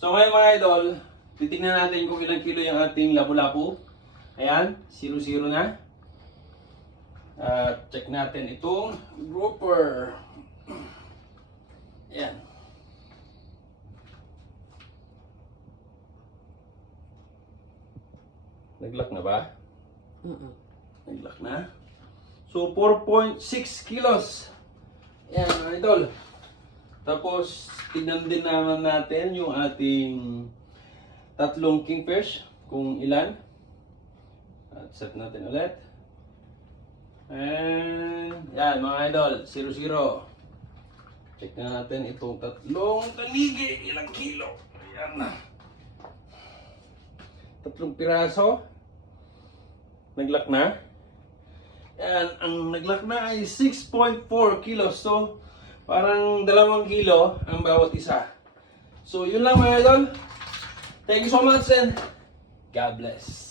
So ngayon mga idol, titingnan natin kung ilang kilo yung ating lapu-lapu. Ayan, 0-0 na. At check natin itong grouper. Ayan. Nag-lock na ba? Nag-lock na. So 4.6 kilos. Ayan mga idol. Tapos tignan din naman natin yung ating tatlong kingfish kung ilan. At set natin ulit. And yan mga idol, 0-0. Check na natin itong tatlong tanigi, ilang kilo. Ayan na. Tatlong piraso. Nag-lock na. Yan, ang nag-lock na ay 6.4 kilos. So, parang 2 kilo ang bawat isa. So, yun lang mga idol. Thank you so much and God bless.